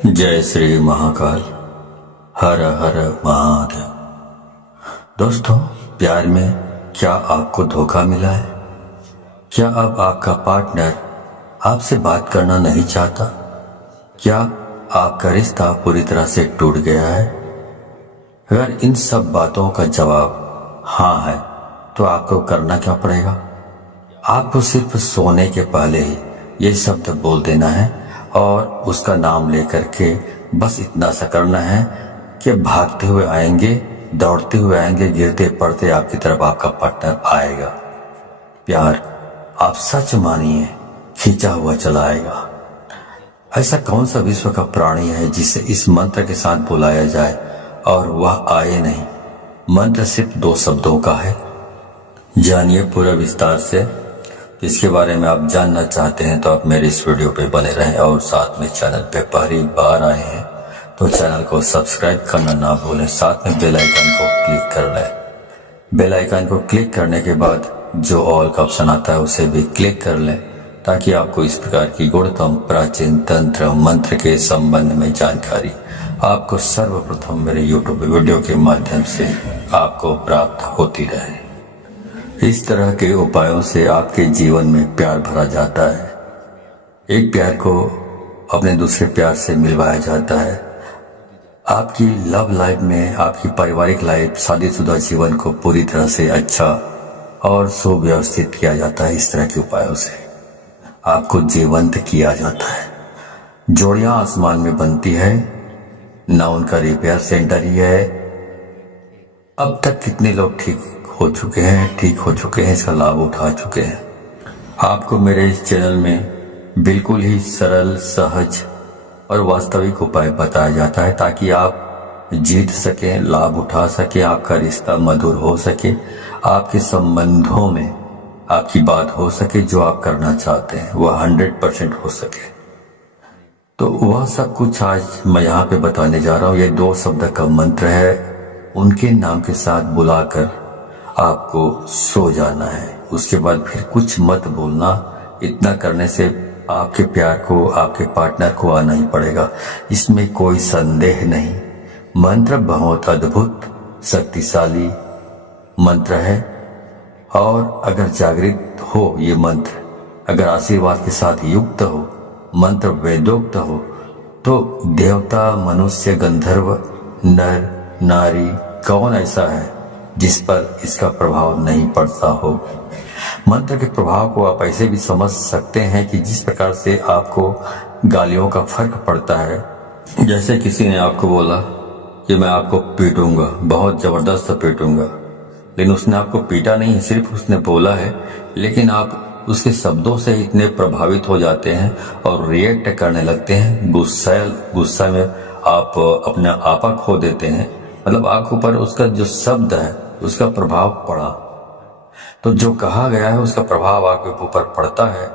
जय श्री महाकाल। हर हर महादेव। दोस्तों, प्यार में क्या आपको धोखा मिला है? क्या अब आपका पार्टनर आपसे बात करना नहीं चाहता? क्या आपका रिश्ता पूरी तरह से टूट गया है? अगर इन सब बातों का जवाब हाँ है तो आपको करना क्या पड़ेगा? आपको सिर्फ सोने के पहले ही ये शब्द बोल देना है और उसका नाम लेकर के बस इतना सा करना है कि भागते हुए आएंगे, दौड़ते हुए आएंगे, गिरते पड़ते आपकी तरफ आपका पार्टनर आएगा। प्यार आप सच मानिए खींचा हुआ चला आएगा। ऐसा कौन सा विश्व का प्राणी है जिसे इस मंत्र के साथ बुलाया जाए और वह आए नहीं? मंत्र सिर्फ 2 शब्दों का है। जानिए पूरा विस्तार से। इसके बारे में आप जानना चाहते हैं तो आप मेरे इस वीडियो पे बने रहें और साथ में चैनल पे पहली बार आए हैं तो चैनल को सब्सक्राइब करना ना भूलें, साथ में बेल आइकन को क्लिक कर लें। बेल आइकन को क्लिक करने के बाद जो ऑल का ऑप्शन आता है उसे भी क्लिक कर लें ताकि आपको इस प्रकार की गुणतम प्राचीन तंत्र मंत्र के संबंध में जानकारी आपको सर्वप्रथम मेरे यूट्यूब वीडियो के माध्यम से आपको प्राप्त होती रहे। इस तरह के उपायों से आपके जीवन में प्यार भरा जाता है। एक प्यार को अपने दूसरे प्यार से मिलवाया जाता है। आपकी लव लाइफ में, आपकी पारिवारिक लाइफ, शादीशुदा जीवन को पूरी तरह से अच्छा और सुव्यवस्थित किया जाता है। इस तरह के उपायों से आपको जीवंत किया जाता है। जोड़ियां आसमान में बनती है ना, उनका रिपेयर सेंटर ही है। अब तक कितने लोग ठीक हो चुके हैं, इसका लाभ उठा चुके हैं। आपको मेरे इस चैनल में बिल्कुल ही सरल, सहज और वास्तविक उपाय बताया जाता है ताकि आप जीत सकें, लाभ उठा सकें, आपका रिश्ता मधुर हो सके, आपके संबंधों में आपकी बात हो सके, जो आप करना चाहते हैं वह 100% हो सके। तो वह सब कुछ आज मैं यहाँ पे बताने जा रहा हूँ। ये 2 शब्द का मंत्र है। उनके नाम के साथ बुलाकर आपको सो जाना है। उसके बाद फिर कुछ मत बोलना। इतना करने से आपके प्यार को, आपके पार्टनर को आना ही पड़ेगा, इसमें कोई संदेह नहीं। मंत्र बहुत अद्भुत, शक्तिशाली मंत्र है और अगर जागृत हो ये मंत्र, अगर आशीर्वाद के साथ युक्त हो, मंत्र वेदोक्त हो, तो देवता, मनुष्य, गंधर्व, नर, नारी, कौन ऐसा है जिस पर इसका प्रभाव नहीं पड़ता हो। मंत्र के प्रभाव को आप ऐसे भी समझ सकते हैं कि जिस प्रकार से आपको गालियों का फर्क पड़ता है। जैसे किसी ने आपको बोला कि मैं आपको पीटूंगा, बहुत जबरदस्त पीटूंगा, लेकिन उसने आपको पीटा नहीं, सिर्फ उसने बोला है, लेकिन आप उसके शब्दों से इतने प्रभावित हो जाते हैं और रिएक्ट करने लगते हैं। गुस्सा में आप अपना आपा खो देते हैं। मतलब आपके ऊपर उसका जो शब्द है उसका प्रभाव पड़ा, तो जो कहा गया है उसका प्रभाव आपके ऊपर पड़ता है।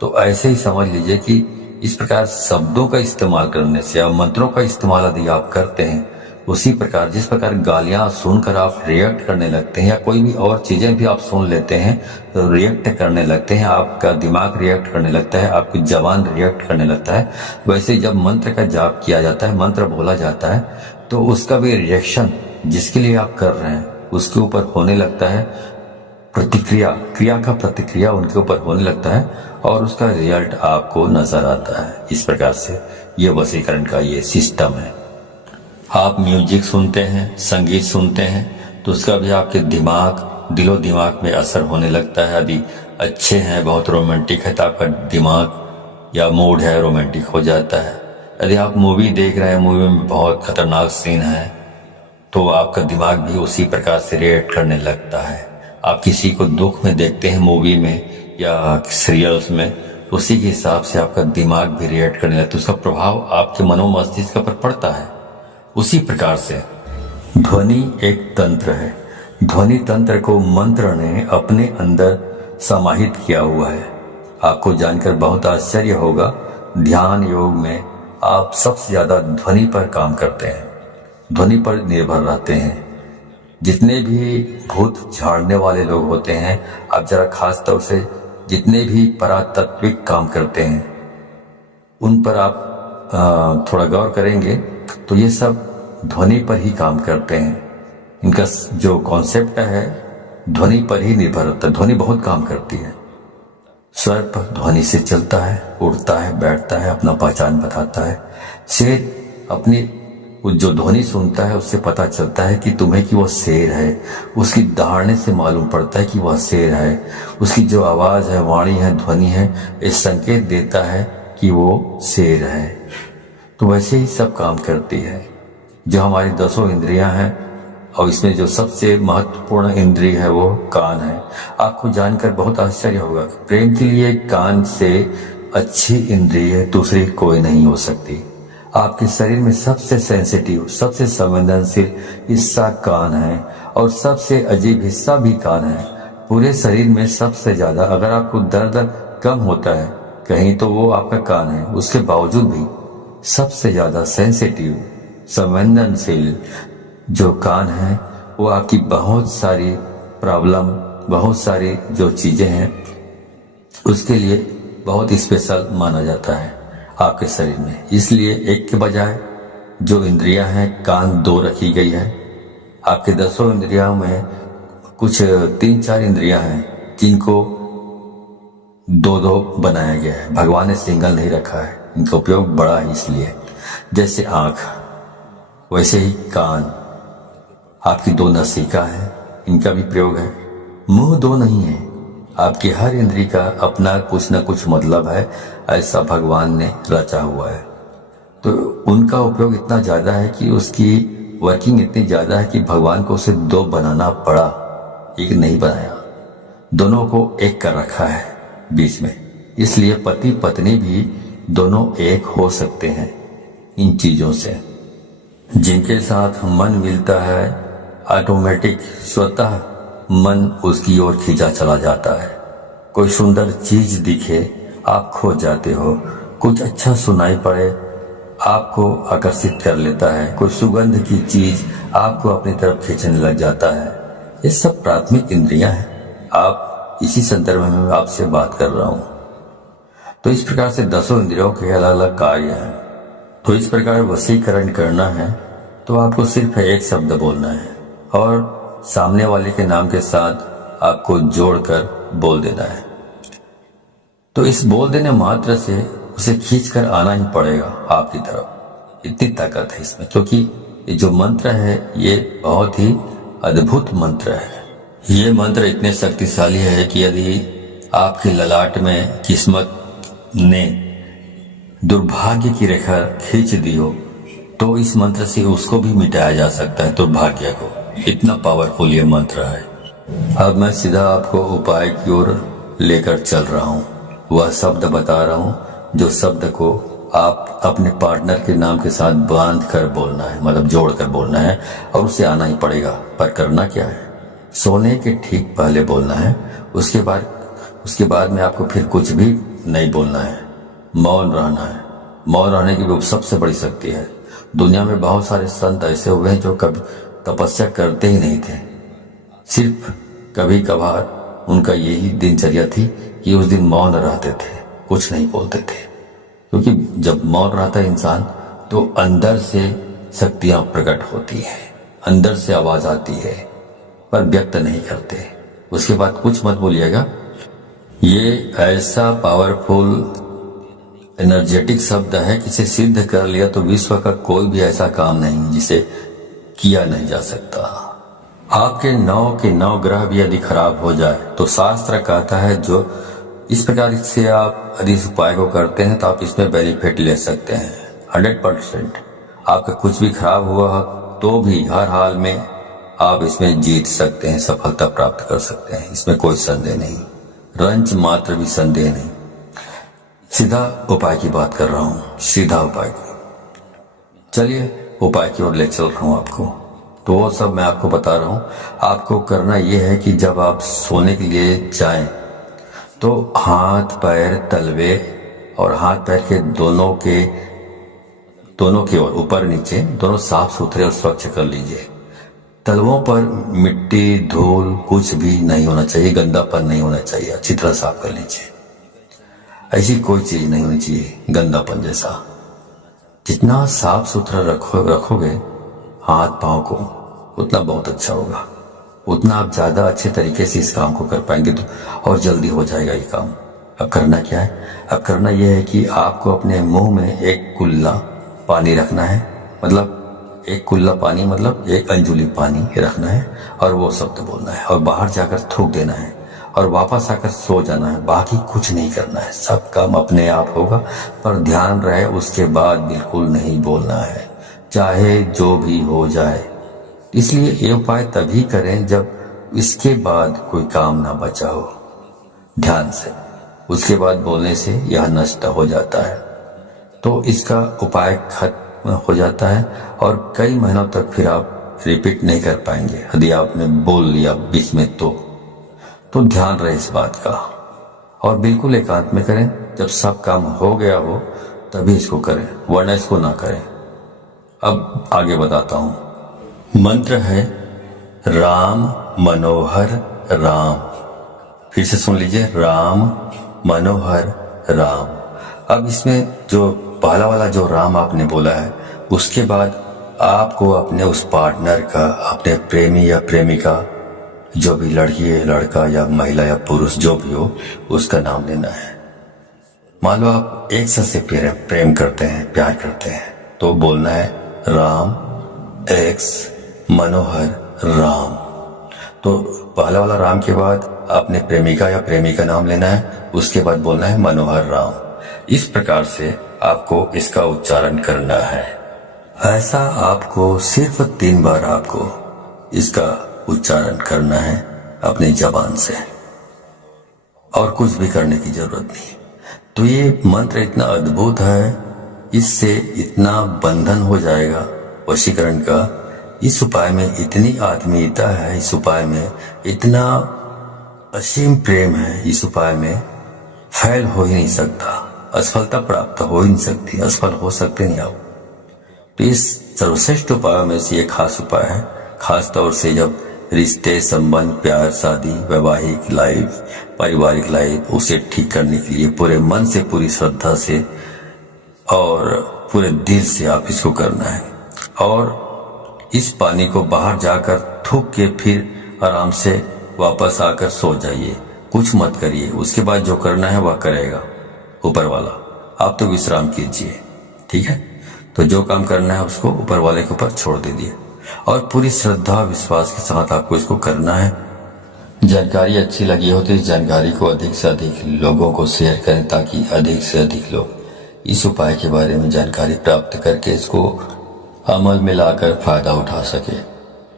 तो ऐसे ही समझ लीजिए कि इस प्रकार शब्दों का इस्तेमाल करने से या मंत्रों का इस्तेमाल यदि आप करते हैं, उसी प्रकार जिस प्रकार गालियां सुनकर आप रिएक्ट करने लगते हैं या कोई भी और चीजें भी आप सुन लेते हैं तो रिएक्ट करने लगते हैं, आपका दिमाग रिएक्ट करने लगता है, आपकी जबान रिएक्ट करने लगता है। वैसे जब मंत्र का जाप किया जाता है, मंत्र बोला जाता है, तो उसका भी रिएक्शन जिसके लिए आप कर रहे हैं उसके ऊपर होने लगता है। प्रतिक्रिया, क्रिया का प्रतिक्रिया उनके ऊपर होने लगता है और उसका रिजल्ट आपको नजर आता है। इस प्रकार से ये वशीकरण का ये सिस्टम है। आप म्यूजिक सुनते हैं, संगीत सुनते हैं, तो उसका भी आपके दिलो दिमाग में असर होने लगता है। यदि अच्छे हैं, बहुत रोमांटिक है, तो आपका दिमाग या मूड है रोमांटिक हो जाता है। यदि आप मूवी देख रहे हैं, मूवी में बहुत खतरनाक सीन है, तो आपका दिमाग भी उसी प्रकार से रिएक्ट करने लगता है। आप किसी को दुख में देखते हैं मूवी में या सीरियल्स में, तो उसी के हिसाब से आपका दिमाग भी रिएक्ट करने लगता है। उसका प्रभाव आपके मनोमस्तिष्क पर पड़ता है। उसी प्रकार से ध्वनि एक तंत्र है। ध्वनि तंत्र को मंत्र ने अपने अंदर समाहित किया हुआ है। आपको जानकर बहुत आश्चर्य होगा, ध्यान योग में आप सबसे ज्यादा ध्वनि पर काम करते हैं, ध्वनि पर निर्भर रहते हैं। जितने भी भूत झाड़ने वाले लोग होते हैं, आप जरा खास तौर से जितने भी परातात्विक काम करते हैं, उन पर आप थोड़ा गौर करेंगे तो ये सब ध्वनि पर ही काम करते हैं। इनका जो कॉन्सेप्ट है ध्वनि पर ही निर्भर होता है। ध्वनि बहुत काम करती है। सर्प ध्वनि से चलता है, उड़ता है, बैठता है, अपना पहचान बताता है। शेर अपनी जो ध्वनि सुनता है उससे पता चलता है कि तुम्हें कि वो शेर है। उसकी दहाड़ने से मालूम पड़ता है कि वह शेर है। उसकी जो आवाज है, वाणी है, ध्वनि है, ये संकेत देता है कि वो शेर है। तो वैसे ही सब काम करती है। जो हमारी 10 इंद्रियां हैं और इसमें जो सबसे महत्वपूर्ण इंद्रिय है वो कान है। आपको जानकर बहुत आश्चर्य होगा कि प्रेम के लिए कान से अच्छी इंद्रिय दूसरी कोई नहीं हो सकती। आपके शरीर में सबसे सेंसिटिव, सबसे संवेदनशील हिस्सा कान है और सबसे अजीब हिस्सा भी कान है। पूरे शरीर में सबसे ज्यादा अगर आपको दर्द कम होता है कहीं तो वो आपका कान है। उसके बावजूद भी सबसे ज्यादा सेंसिटिव, संवेदनशील जो कान है वो आपकी बहुत सारी प्रॉब्लम, बहुत सारी जो चीजें हैं उसके लिए बहुत स्पेशल माना जाता है आपके शरीर में। इसलिए एक के बजाय जो इंद्रियां हैं कान 2 रखी गई है। आपके 10 इंद्रियों में कुछ 3-4 इंद्रियां हैं जिनको 2-2 बनाया गया है। भगवान ने सिंगल नहीं रखा है। इनका उपयोग बड़ा है। इसलिए जैसे आंख वैसे ही कान, आपकी 2 नसिका है, इनका भी प्रयोग है। मुंह 2 नहीं है। आपकी हर इंद्री का अपना कुछ न कुछ मतलब है, ऐसा भगवान ने रचा हुआ है। तो उनका उपयोग इतना ज्यादा है कि उसकी वर्किंग इतनी ज्यादा है कि भगवान को उसे 2 बनाना पड़ा, एक नहीं बनाया। दोनों को एक कर रखा है बीच में। इसलिए पति पत्नी भी दोनों एक हो सकते हैं इन चीजों से। जिनके साथ मन मिलता है ऑटोमेटिक स्वतः मन उसकी ओर खींचा चला जाता है। कोई सुंदर चीज दिखे आप खो जाते हो। कुछ अच्छा सुनाई पड़े आपको आकर्षित कर लेता है। कोई सुगंध की चीज आपको अपनी तरफ खींचने लग जाता है। ये सब प्राथमिक इंद्रियां हैं। आप इसी संदर्भ में मैं आपसे बात कर रहा हूं। तो इस प्रकार से 10 इंद्रियों के अलग अलग कार्य हैं। तो इस प्रकार वशीकरण करना है तो आपको सिर्फ एक शब्द बोलना है और सामने वाले के नाम के साथ आपको जोड़कर बोल देना है। तो इस बोल देने मात्र से उसे खींचकर आना ही पड़ेगा आपकी तरफ। इतनी ताकत है इसमें, क्योंकि ये जो मंत्र है ये बहुत ही अद्भुत मंत्र है। ये मंत्र इतने शक्तिशाली है कि यदि आपके ललाट में किस्मत ने दुर्भाग्य की रेखा खींच दी हो तो इस मंत्र से उसको भी मिटाया जा सकता है, दुर्भाग्य को। इतना पावरफुल ये मंत्र है। अब मैं सीधा आपको उपाय की ओर लेकर चल रहा हूँ। वह शब्द बता रहा हूँ जो शब्द को आप अपने पार्टनर के नाम के साथ बांध कर बोलना है, मतलब जोड़ कर बोलना है और उसे आना ही पड़ेगा। पर करना क्या है, सोने के ठीक पहले बोलना है। उसके बाद में आपको फिर कुछ भी नहीं बोलना है, मौन रहना है। मौन रहने की सबसे बड़ी शक्ति है। दुनिया में बहुत सारे संत ऐसे हुए हैं जो कभी तपस्या करते ही नहीं थे। सिर्फ कभी कभार उनका यही दिनचर्या थी कि उस दिन मौन रहते थे, कुछ नहीं बोलते थे। क्योंकि जब मौन रहता है इंसान तो अंदर से शक्तियां प्रकट होती है, अंदर से आवाज आती है, पर व्यक्त नहीं करते। उसके बाद कुछ मत बोलिएगा। ये ऐसा पावरफुल एनर्जेटिक शब्द है कि इसे सिद्ध कर लिया तो विश्व का कोई भी ऐसा काम नहीं जिसे किया नहीं जा सकता। आपके 9 के 9 ग्रह भी यदि खराब हो जाए तो शास्त्र कहता है जो इस प्रकार से आप यदि इस उपाय को करते हैं तो आप इसमें बेनिफिट ले सकते हैं 100%। आपका कुछ भी खराब हुआ तो भी हर हाल में आप इसमें जीत सकते हैं, सफलता प्राप्त कर सकते हैं। इसमें कोई संदेह नहीं, रंच मात्र भी संदेह नहीं। सीधा उपाय की बात कर रहा हूं, सीधा उपाय की। चलिए उपाय की ओर ले चल रहा हूं आपको। तो वो सब मैं आपको बता रहा हूं। आपको करना यह है कि जब आप सोने के लिए जाएं तो हाथ पैर तलवे और हाथ पैर के दोनों के ओर ऊपर नीचे दोनों साफ सुथरे और स्वच्छ कर लीजिए। तलवों पर मिट्टी धूल कुछ भी नहीं होना चाहिए, गंदापन नहीं होना चाहिए। अच्छी तरह साफ कर लीजिए। ऐसी कोई चीज नहीं होनी चाहिए गंदापन जैसा। जितना साफ सुथरा रखोगे हाथ पांव को, उतना बहुत अच्छा होगा, उतना आप ज़्यादा अच्छे तरीके से इस काम को कर पाएंगे तो और जल्दी हो जाएगा ये काम। अब करना क्या है? अब करना यह है कि आपको अपने मुंह में एक कुल्ला पानी रखना है, मतलब एक कुल्ला पानी मतलब एक अंजुली पानी रखना है और वो शब्द बोलना है और बाहर जाकर थूक देना है और वापस आकर सो जाना है। बाकी कुछ नहीं करना है, सब काम अपने आप होगा, पर ध्यान रहे उसके बाद बिल्कुल नहीं बोलना है, चाहे जो भी हो जाए। इसलिए ये उपाय तभी करें जब इसके बाद कोई काम ना बचा हो। ध्यान से उसके बाद बोलने से यह नष्ट हो जाता है, तो इसका उपाय खत्म हो जाता है और कई महीनों तक फिर आप रिपीट नहीं कर पाएंगे यदि आपने बोल लिया बीच में तो ध्यान रहे इस बात का। और बिल्कुल एकांत में करें, जब सब काम हो गया हो तभी इसको करें, वरना इसको ना करें। अब आगे बताता हूं। मंत्र है राम मनोहर राम। फिर से सुन लीजिए, राम मनोहर राम। अब इसमें जो पहला वाला जो राम आपने बोला है, उसके बाद आपको अपने उस पार्टनर का, अपने प्रेमी या प्रेमिका, जो भी लड़की है, लड़का या महिला या पुरुष जो भी हो, उसका नाम लेना है। मान लो आप एक से प्रेम करते हैं, प्यार करते हैं, तो बोलना है राम एक्स मनोहर राम। तो पहला वाला राम के बाद आपने प्रेमिका या प्रेमी का नाम लेना है, उसके बाद बोलना है मनोहर राम। इस प्रकार से आपको इसका उच्चारण करना है। ऐसा आपको सिर्फ 3 बार आपको इसका उच्चारण करना है अपनी जबान से, और कुछ भी करने की जरूरत नहीं। तो ये मंत्र इतना अद्भुत है, इससे इतना बंधन हो जाएगा वशीकरण का। इस उपाय में इतनी आत्मीयता है, इस उपाय में इतना असीम प्रेम है, इस उपाय में फैल हो ही नहीं सकता, असफलता प्राप्त हो ही नहीं सकती, असफल हो सकते नहीं आप। तो इस सर्वश्रेष्ठ उपायों में से एक खास उपाय है, खास तौर से जब रिश्ते, संबंध, प्यार, शादी, वैवाहिक लाइफ, पारिवारिक लाइफ, उसे ठीक करने के लिए पूरे मन से, पूरी श्रद्धा से और पूरे दिल से आप इसको करना है। और इस पानी को बाहर जाकर थूक के फिर आराम से वापस आकर सो जाइए, कुछ मत करिए। उसके बाद जो करना है वह करेगा ऊपर वाला, आप तो विश्राम कीजिए, ठीक है। तो जो काम करना है उसको ऊपर वाले के ऊपर छोड़ दीजिए और पूरी श्रद्धा विश्वास के साथ आपको इसको करना है। जानकारी अच्छी लगी हो तो इस जानकारी को अधिक से अधिक लोगों को शेयर करें, ताकि अधिक से अधिक लोग इस उपाय के बारे में जानकारी प्राप्त करके इसको अमल में लाकर फायदा उठा सके।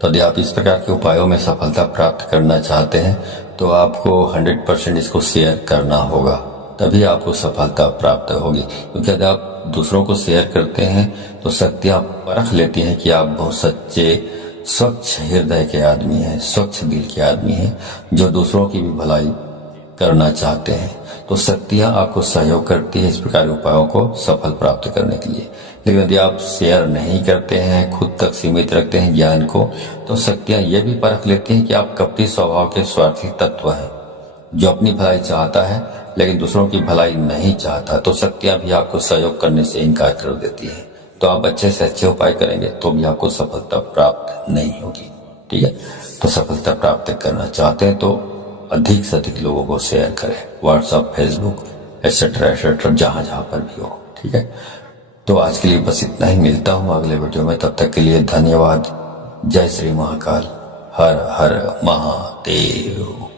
तो यदि आप इस प्रकार के उपायों में सफलता प्राप्त करना चाहते हैं तो आपको 100% इसको शेयर करना होगा, तभी आपको सफलता प्राप्त होगी। क्योंकि यदि आप दूसरों को शेयर करते हैं तो शक्तियां परख लेती हैं कि आप बहुत सच्चे, स्वच्छ हृदय के आदमी हैं, स्वच्छ दिल के आदमी हैं, जो दूसरों की भी भलाई करना चाहते हैं। तो शक्तियां आपको सहयोग करती है इस प्रकार के उपायों को सफल प्राप्त करने के लिए। लेकिन यदि आप शेयर नहीं करते हैं, खुद तक सीमित रखते हैं ज्ञान को, तो शक्तियां ये भी परख लेती हैं कि आप कपटी स्वभाव के स्वार्थी तत्व हैं, जो अपनी भलाई चाहता है लेकिन दूसरों की भलाई नहीं चाहता। तो शक्तियां भी आपको सहयोग करने से इनकार कर देती है। तो आप अच्छे से अच्छे उपाय करेंगे तो भी आपको सफलता प्राप्त नहीं होगी, ठीक है। तो सफलता प्राप्त करना चाहते हैं तो अधिक से अधिक लोगों को शेयर करें, व्हाट्सएप, फेसबुक एटसेट्रा एटसेट्रा, जहां जहां पर भी हो, ठीक है। तो आज के लिए बस इतना ही, मिलता हूं अगले वीडियो में, तब तक के लिए धन्यवाद। जय श्री महाकाल, हर हर महादेव।